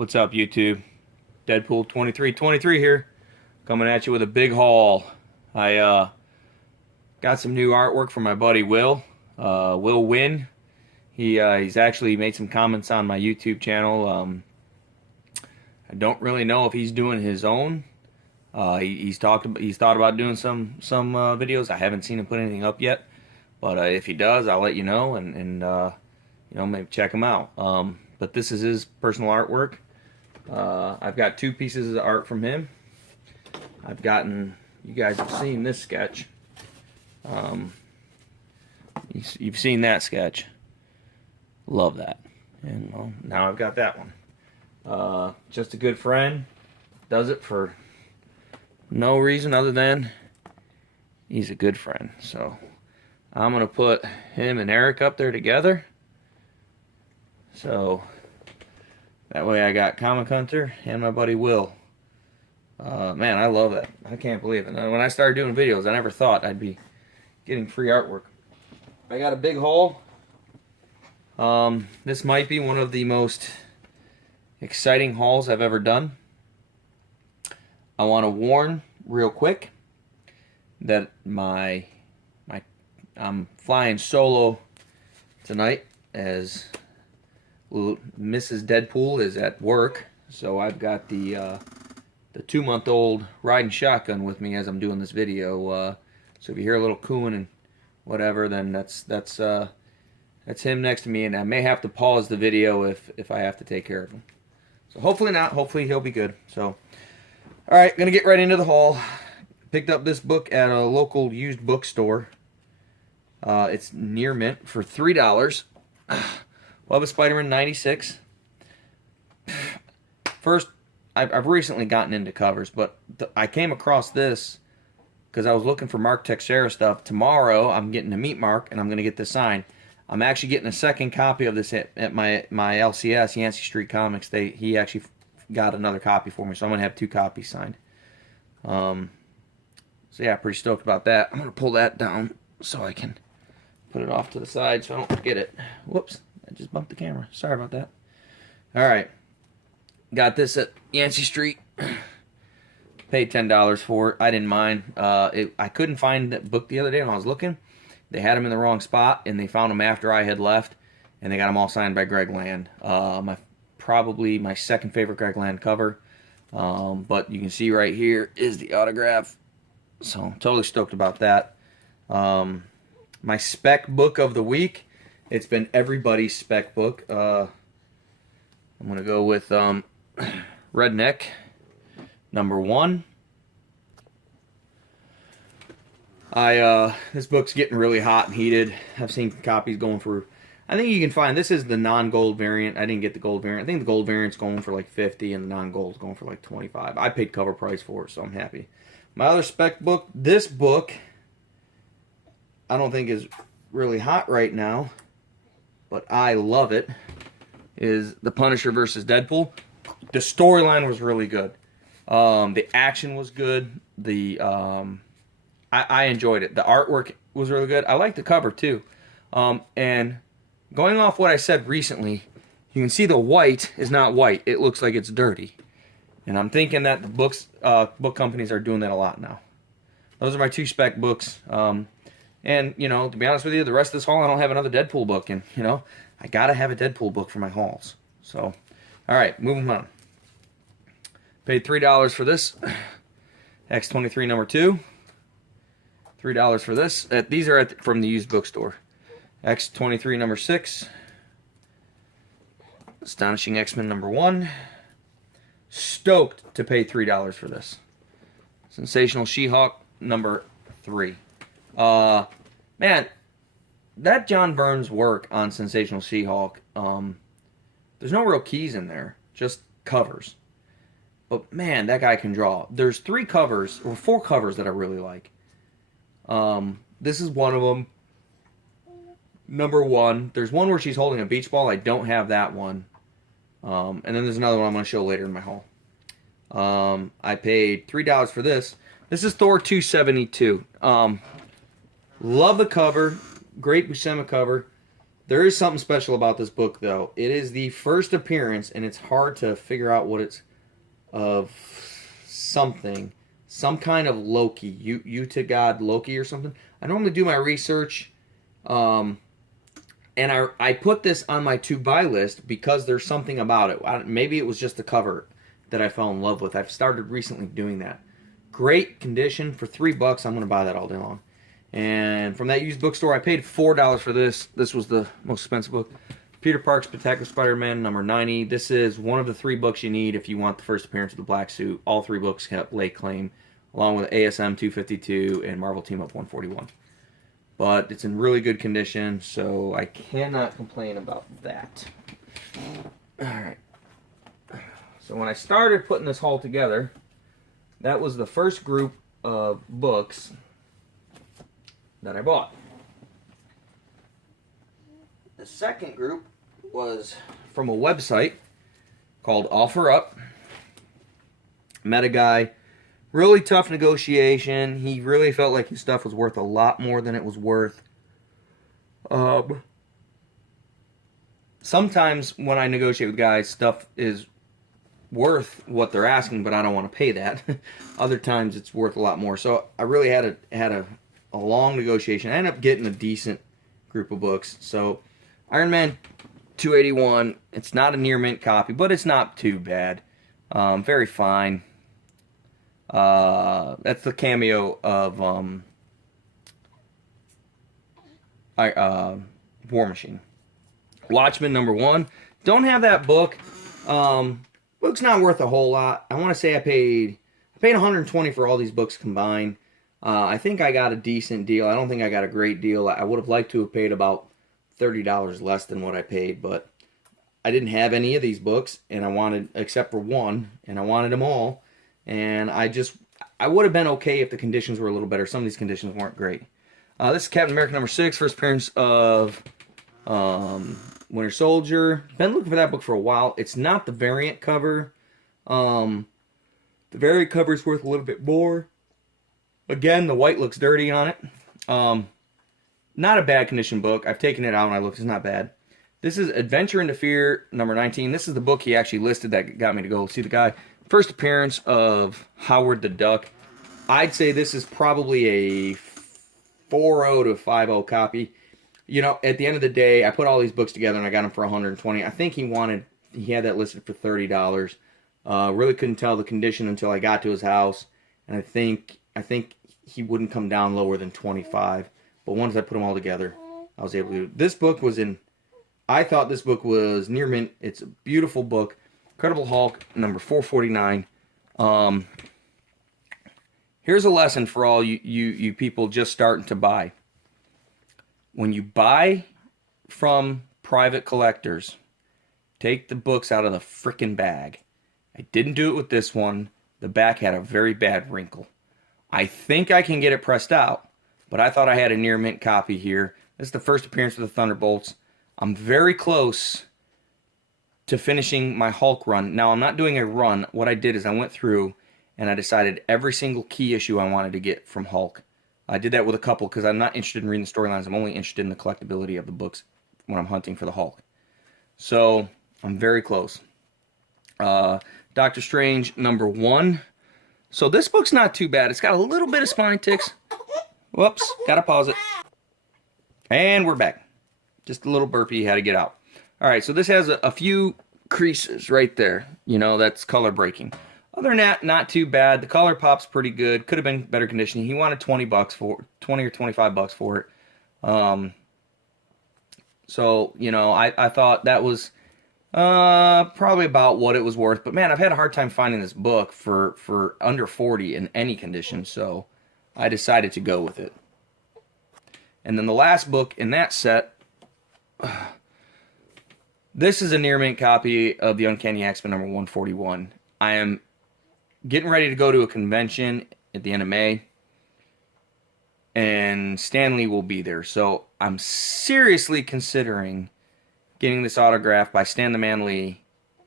What's up, YouTube? Deadpool 2323 here, coming at you with a big haul. I got some new artwork from my buddy Will. Will Win. He's actually made some comments on my YouTube channel. I don't really know if he's doing his own. He's thought about doing some videos. I haven't seen him put anything up yet, but if he does, I'll let you know and maybe check him out. But this is his personal artwork. I've got two pieces of art from him. You guys have seen this sketch. You've seen that sketch. Love that. And well, now I've got that one. Just a good friend. Does it for no reason other than he's a good friend. So I'm going to put him and Eric up there together. So that way I got Comic Hunter and my buddy Will. Man, I love that. I can't believe it. When I started doing videos, I never thought I'd be getting free artwork. I got a big haul. This might be one of the most exciting hauls I've ever done. I want to warn real quick that I'm flying solo tonight as Mrs. Deadpool is at work, so I've got the 2-month-old riding shotgun with me as I'm doing this video. So if you hear a little cooing and whatever, then that's him next to me, and I may have to pause the video if I have to take care of him. So hopefully not. Hopefully he'll be good. So, all right, gonna get right into the haul. Picked up this book at a local used bookstore. It's near mint for $3. Love of Spider-Man 96. First, I've recently gotten into covers, but I came across this because I was looking for Mark Texeira stuff. Tomorrow, I'm getting to meet Mark, and I'm going to get this signed. I'm actually getting a second copy of this at my LCS, Yancey Street Comics. He actually got another copy for me, so I'm going to have 2 copies signed. So yeah, pretty stoked about that. I'm going to pull that down so I can put it off to the side so I don't forget it. Whoops. I just bumped the camera. Sorry about that. Alright. Got this at Yancey Street. Paid $10 for it. I didn't mind. I couldn't find that book the other day when I was looking. They had them in the wrong spot, and they found them after I had left, and they got them all signed by Greg Land. Probably my second favorite Greg Land cover. But you can see right here is the autograph. So I'm totally stoked about that. My spec book of the week. It's been everybody's spec book. I'm going to go with Redneck, #1. This book's getting really hot and heated. I've seen copies going for, I think you can find, this is the non-gold variant. I didn't get the gold variant. I think the gold variant's going for like 50 and the non-gold's going for like 25. I paid cover price for it, so I'm happy. My other spec book, this book, I don't think is really hot right now, but I love it, is The Punisher versus Deadpool. The storyline was really good. The action was good. I enjoyed it. The artwork was really good. I like the cover too. And going off what I said recently, you can see the white is not white. It looks like it's dirty. And I'm thinking that the book companies are doing that a lot now. Those are my 2 spec books. And, to be honest with you, the rest of this haul, I don't have another Deadpool book. And, I got to have a Deadpool book for my hauls. So, all right, moving on. Paid $3 for this. X-23 #2. $3 for this. These are from the used bookstore. X-23 #6. Astonishing X-Men #1. Stoked to pay $3 for this. Sensational She-Hulk #3. Man, that John Byrne's work on Sensational She-Hulk, there's no real keys in there, just covers. But man, that guy can draw. There's 3 covers, or 4 covers that I really like. This is one of them. #1. There's one where she's holding a beach ball. I don't have that one. And then there's another one I'm going to show later in my haul. I paid $3 for this. This is Thor 272. Love the cover. Great Buscema cover. There is something special about this book, though. It is the first appearance, and it's hard to figure out what it's of something. Some kind of Loki. You to God Loki or something. I normally do my research, and I put this on my to-buy list because there's something about it. Maybe it was just the cover that I fell in love with. I've started recently doing that. Great condition. For $3, I'm going to buy that all day long. And from that used bookstore, I paid $4 for this. This was the most expensive book. Peter Park's Spectacular Spider-Man, number 90. This is one of the 3 books you need if you want the first appearance of the Black Suit. All 3 books kept lay claim, along with ASM 252 and Marvel Team Up 141. But it's in really good condition, so I cannot complain about that. Alright. So when I started putting this haul together, that was the first group of books that I bought. The second group was from a website called Offer Up. Met a guy, really tough negotiation. He really felt like his stuff was worth a lot more than it was worth. Sometimes when I negotiate with guys, stuff is worth what they're asking, but I don't want to pay that. Other times it's worth a lot more. So I really had a long negotiation. I ended up getting a decent group of books. So Iron Man 281, it's not a near mint copy, but it's not too bad. Very fine. That's the cameo of War Machine. Watchmen number 1. Don't have that book. Book's not worth a whole lot. I want to say I paid $120 for all these books combined. I think I got a decent deal. I don't think I got a great deal. I would have liked to have paid about $30 less than what I paid, but I didn't have any of these books, and I wanted, except for one, and I wanted them all. And I would have been okay if the conditions were a little better. Some of these conditions weren't great. This is Captain America number 6, first appearance of Winter Soldier. Been looking for that book for a while. It's not the variant cover. The variant cover is worth a little bit more. Again, the white looks dirty on it. Not a bad condition book. I've taken it out and I looked. It's not bad. This is Adventure into Fear, number 19. This is the book he actually listed that got me to go see the guy. First appearance of Howard the Duck. I'd say this is probably a 4.0 to 5.0 copy. You know, at the end of the day, I put all these books together and I got them for $120. I think he had that listed for $30. Really couldn't tell the condition until I got to his house, and I think he wouldn't come down lower than $25. But once I put them all together, I was able to. This book was I thought this book was near mint. It's a beautiful book. Incredible Hulk, number 449. Here's a lesson for all you people just starting to buy. When you buy from private collectors, take the books out of the frickin' bag. I didn't do it with this one. The back had a very bad wrinkle. I think I can get it pressed out, but I thought I had a near mint copy here. This is the first appearance of the Thunderbolts. I'm very close to finishing my Hulk run. Now, I'm not doing a run. What I did is I went through and I decided every single key issue I wanted to get from Hulk. I did that with a couple because I'm not interested in reading the storylines. I'm only interested in the collectability of the books when I'm hunting for the Hulk. So, I'm very close. Doctor Strange, number 1. So this book's not too bad. It's got a little bit of spine ticks. Whoops, gotta pause it. And we're back. Just a little burpee, had to get out. Alright, so this has a few creases right there. You know, that's color breaking. Other than that, not too bad. The color pop's pretty good. Could have been better conditioning. He wanted $20 for 20 or $25 for it. So, you know, I thought that was probably about what it was worth. But man, I've had a hard time finding this book for under 40 in any condition, so I decided to go with it. And then the last book in that set, this is a near mint copy of the Uncanny X-Men number 141. I am getting ready to go to a convention at the end of May, and Stan Lee will be there. So I'm seriously considering getting this autographed by Stan the Man Lee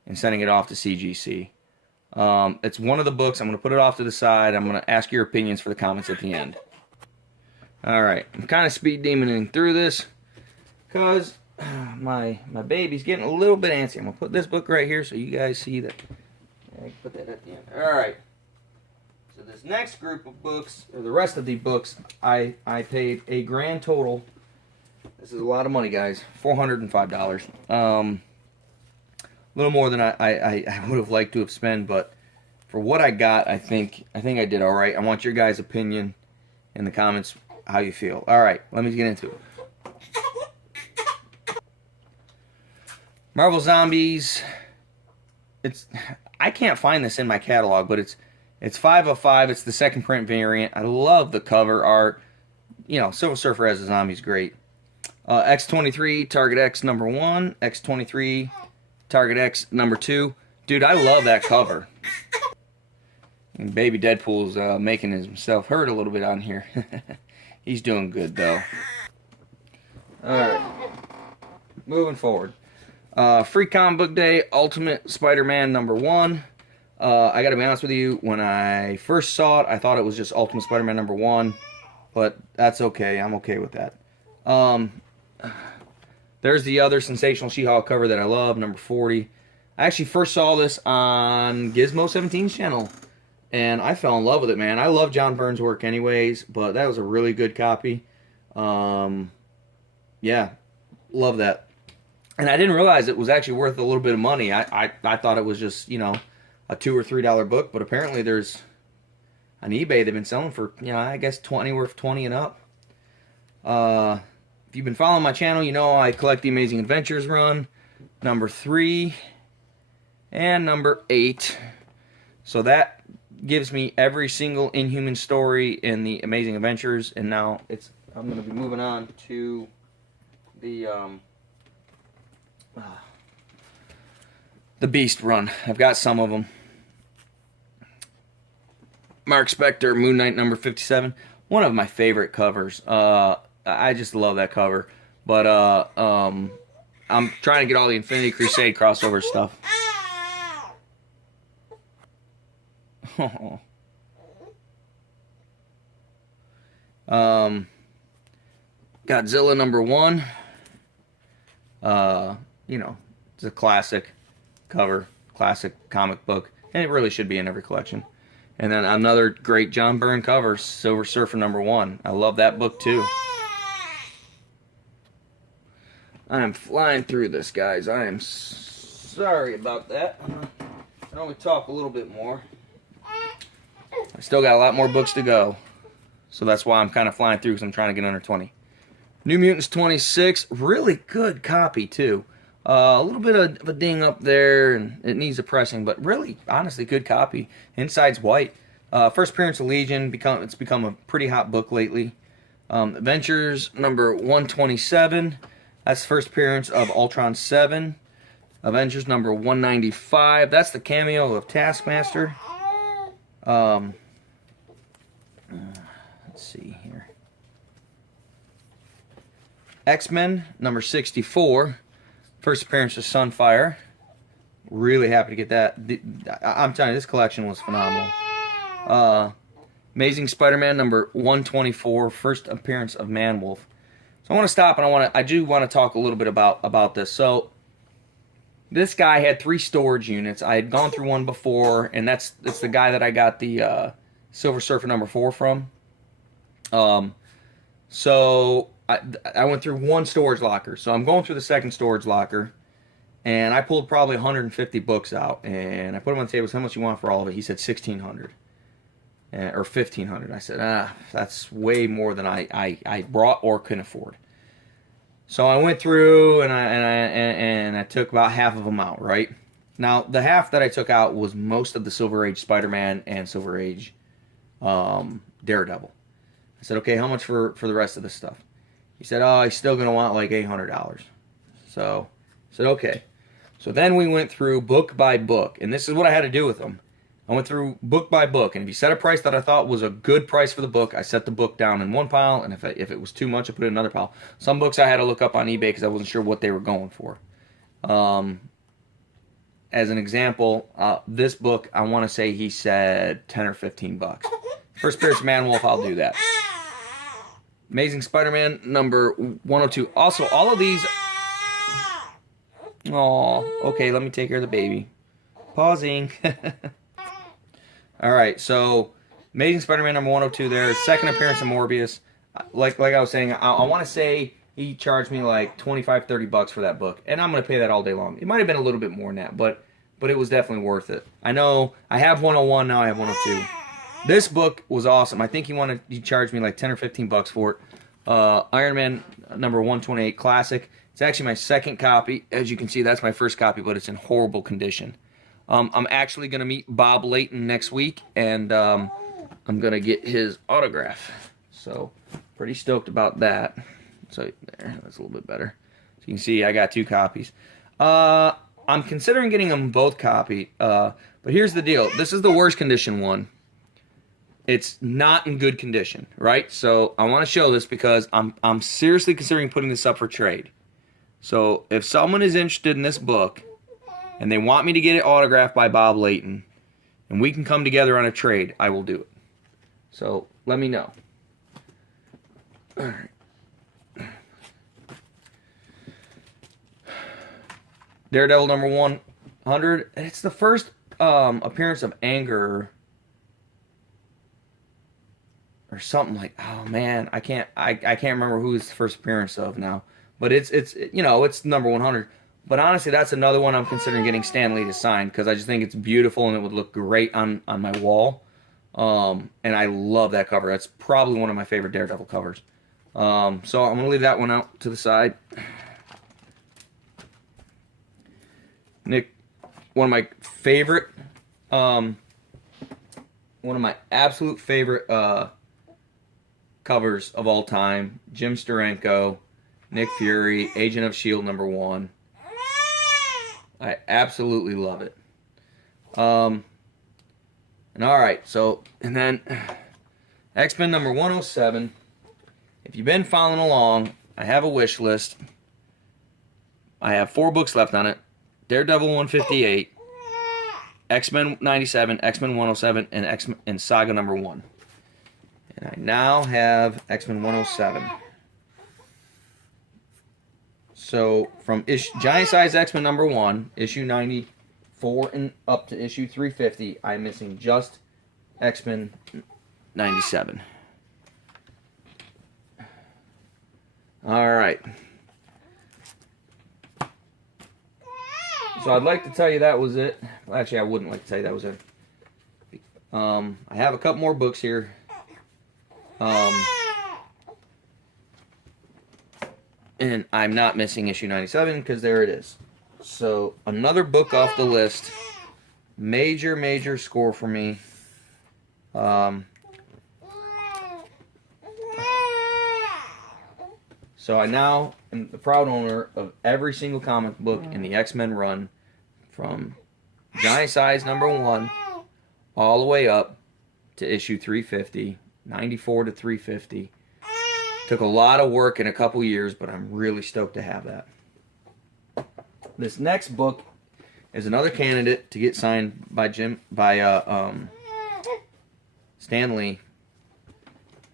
and sending it off to CGC. It's one of the books. I'm going to put it off to the side. I'm going to ask your opinions for the comments at the end. Alright, I'm kind of speed demoning through this because my baby's getting a little bit antsy. I'm gonna put this book right here so you guys see that. I can put that at the end. All right. So this next group of books, or the rest of the books, I paid a grand total. This is a lot of money, guys. $405. A little more than I would have liked to have spent, but for what I got, I think I did all right. I want your guys' opinion in the comments, how you feel. All right, let me get into it. Marvel Zombies. I can't find this in my catalog, but it's 5 of 5. It's the second print variant. I love the cover art. You know, Silver Surfer as a zombie is great. X-23 Target X number 1, X-23 Target X number 2. Dude, I love that cover. And Baby Deadpool's making himself hurt a little bit on here. He's doing good though. Alright. Moving forward. Free Comic Book Day Ultimate Spider-Man number 1. I gotta be honest with you, when I first saw it, I thought it was just Ultimate Spider-Man number 1. But that's okay. I'm okay with that. There's the other Sensational She-Hulk cover that I love, number 40. I actually first saw this on Gizmo 17's channel, and I fell in love with it, man. I love John Byrne's work anyways, but that was a really good copy. Yeah, love that. And I didn't realize it was actually worth a little bit of money. I thought it was just, you know, a $2 or $3 book, but apparently there's on eBay they've been selling for, you know, I guess worth 20 and up. If you've been following my channel, you know I collect the Amazing Adventures run, number 3 and number 8. So that gives me every single Inhuman story in the Amazing Adventures, and now I'm going to be moving on to the Beast run. I've got some of them. Mark Spector, Moon Knight number 57. One of my favorite covers. I just love that cover. But I'm trying to get all the Infinity Crusade crossover stuff. Godzilla number 1. You know, it's a classic cover, classic comic book, and it really should be in every collection. And then another great John Byrne cover, Silver Surfer number 1. I love that book too. I am flying through this, guys. I am sorry about that. I can only talk a little bit more. I still got a lot more books to go. So that's why I'm kind of flying through, because I'm trying to get under 20. New Mutants 26. Really good copy, too. A little bit of a ding up there, and it needs a pressing, but really, honestly, good copy. Inside's white. First appearance of Legion. It's become a pretty hot book lately. Adventures number 127. That's the first appearance of Ultron 7. Avengers number 195. That's the cameo of Taskmaster. Let's see here. X-Men number 64. First appearance of Sunfire. Really happy to get that. I'm telling you, this collection was phenomenal. Amazing Spider-Man number 124. First appearance of Manwolf. So I want to stop, and I do want to talk a little bit about this. So this guy had 3 storage units. I had gone through one before, and it's the guy that I got the Silver Surfer number 4 from. So I went through one storage locker. So I'm going through the second storage locker, and I pulled probably 150 books out, and I put them on the table. So how much you want for all of it? He said $1,600. Or $1,500. I said, that's way more than I brought or couldn't afford. So I went through and I took about half of them out, right? Now, the half that I took out was most of the Silver Age Spider-Man and Silver Age Daredevil. I said, okay, how much for the rest of this stuff? He said, he's still going to want like $800. So I said, okay. So then we went through book by book, and this is what I had to do with them. I went through book by book, and if you set a price that I thought was a good price for the book, I set the book down in one pile, and if it was too much, I put it in another pile. Some books I had to look up on eBay because I wasn't sure what they were going for. As an example, this book, I want to say he said 10 or 15 bucks. First appearance of Manwolf, I'll do that. Amazing Spider-Man number 102. Also, all of these Oh, okay, let me take care of the baby. Pausing. All right, so Amazing Spider-Man number 102 there. Second appearance of Morbius. Like I was saying, I want to say he charged me like 25, 30 bucks for that book, and I'm going to pay that all day long. It might have been a little bit more than that, but it was definitely worth it. I know I have 101, now I have 102. This book was awesome. I think he charged me like 10 or 15 bucks for it. Iron Man number 128 Classic. It's actually my second copy. As you can see, that's my first copy, but it's in horrible condition. I'm actually going to meet Bob Layton next week, and I'm going to get his autograph. So, pretty stoked about that. So, there, that's a little bit better. So, you can see I got 2 copies. I'm considering getting them both copied, but here's the deal. This is the worst condition one. It's not in good condition, right? So, I want to show this because I'm seriously considering putting this up for trade. So, if someone is interested in this book, and they want me to get it autographed by Bob Layton, and we can come together on a trade, I will do it. So, let me know. All right. Daredevil number 100. It's the first appearance of Anger or something like. Oh man, I can't remember who it's the first appearance of now. But it's you know, it's number 100. But honestly, that's another one I'm considering getting Stan Lee to sign because I just think it's beautiful and it would look great on my wall. And I love that cover. That's probably one of my favorite Daredevil covers. So I'm going to leave that one out to the side. Nick, one of my favorite, one of my absolute favorite covers of all time. Jim Steranko, Nick Fury, Agent of S.H.I.E.L.D. number 1. I absolutely love it. And alright, so, and then X-Men number 107. If you've been following along, I have a wish list. I have 4 books left on it. Daredevil 158, X-Men 97, X-Men 107, and Saga number 1. And I now have X-Men 107. So, from Giant Size X-Men number 1, issue 94 and up to issue 350, I'm missing just X-Men 97. Alright. So I'd like to tell you that was it. Well, actually, I wouldn't like to tell you that was it. I have a couple more books here. And I'm not missing issue 97 because there it is. So another book off the list. Major score for me. So I now am the proud owner of every single comic book in the X-Men run, from Giant Size number 1 all the way up to issue 350, 94 to 350. Took a lot of work in a couple years, but I'm really stoked to have that. This next book is another candidate to get signed by Stan Lee,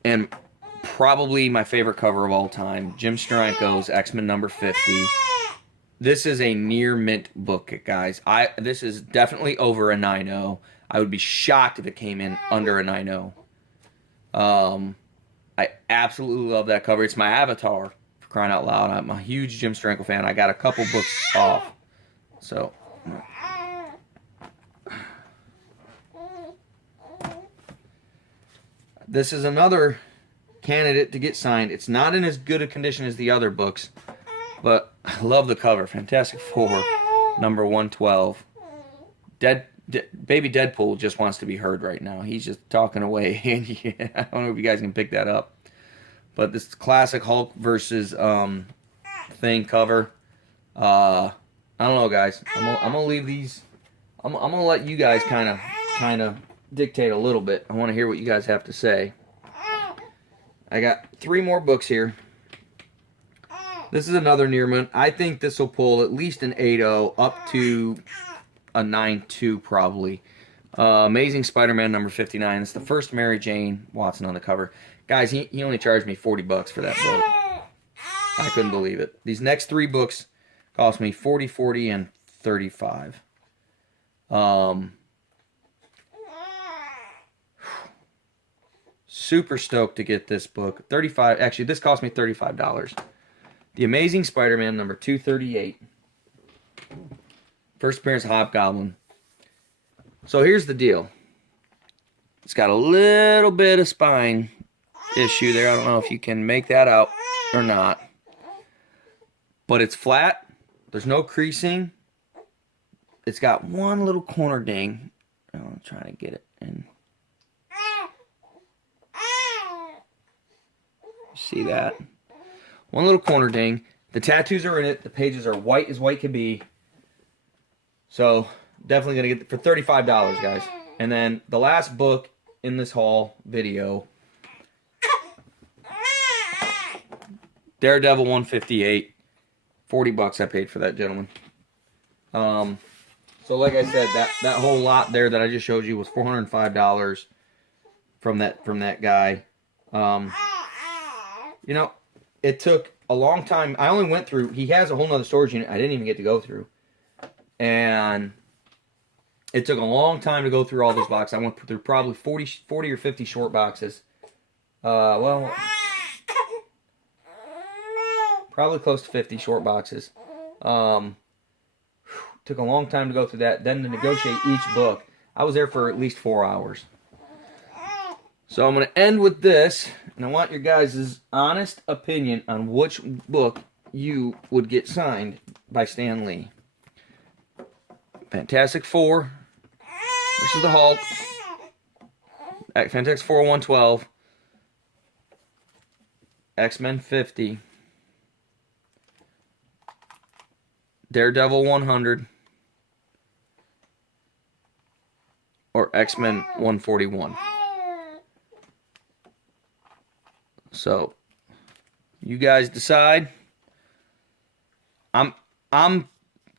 and probably my favorite cover of all time, Jim Steranko's X-Men number 50. This is a near mint book, guys. This is definitely over a 9.0. I would be shocked if it came in under a 9.0. I absolutely love that cover. It's my avatar, for crying out loud. I'm a huge Jim Steranko fan. I got a couple books off. So, this is another candidate to get signed. It's not in as good a condition as the other books, but I love the cover. Fantastic Four, number 112. Baby Deadpool just wants to be heard right now. He's just talking away. I don't know if you guys can pick that up. But this classic Hulk versus Thing cover. I don't know, guys. I'm gonna leave these. I'm gonna let you guys kind of dictate a little bit. I want to hear what you guys have to say. I got 3 more books here. This is another near mint. I think this will pull at least an 8.0 up to a 9.2 probably. Amazing Spider-Man number 59. It's the first Mary Jane Watson on the cover. Guys, he only charged me 40 bucks for that book. I couldn't believe it. These next 3 books Cost me 40, 40, and 35. Super stoked to get this book. 35. Actually, this cost me $35. The Amazing Spider-Man number 238. First appearance of Hobgoblin. So here's the deal. It's got a little bit of spine issue there. I don't know if you can make that out or not. But it's flat. There's no creasing. It's got one little corner ding. I'm trying to get it in. See that? One little corner ding. The tattoos are in it. The pages are white as white can be. So, definitely going to get it for $35, guys. And then the last book in this haul video, Daredevil 158. $40 I paid for that, gentleman. So like I said, that whole lot there that I just showed you was $405 from that guy. You know, it took a long time. I only went through, he has a whole nother storage unit I didn't even get to go through. And it took a long time to go through all those boxes. I went through probably 40 or 50 short boxes. Well, probably close to 50 short boxes. Took a long time to go through that. Then to negotiate each book, I was there for at least 4 hours. So I'm going to end with this, and I want your guys' honest opinion on which book you would get signed by Stan Lee. Fantastic Four versus the Hulk. Fantastic Four 112. X-Men 50. Daredevil 100. Or X-Men 141. So, you guys decide. I'm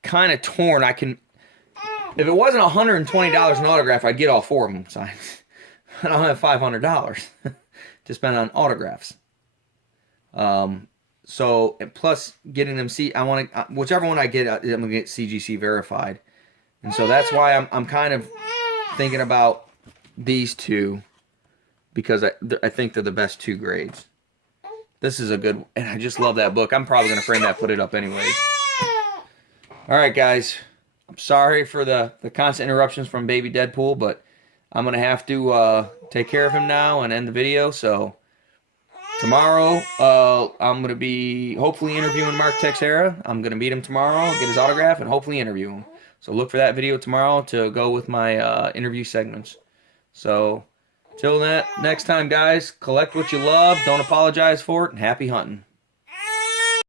kind of torn. I can, if it wasn't $120 an autograph, I'd get all 4 of them signed. I don't have $500 to spend on autographs. So plus getting them I want to, whichever one I get, I'm gonna get CGC verified, and so that's why I'm kind of thinking about these two, because I think they're the best 2 grades. This is a good, and I just love that book. I'm probably going to frame that, put it up anyways. All right, guys. I'm sorry for the constant interruptions from Baby Deadpool, but I'm going to have to take care of him now and end the video. So tomorrow, I'm going to be hopefully interviewing Mark Texeira. I'm going to meet him tomorrow, get his autograph, and hopefully interview him. So look for that video tomorrow to go with my interview segments. So till next time, guys, collect what you love, don't apologize for it, and happy hunting.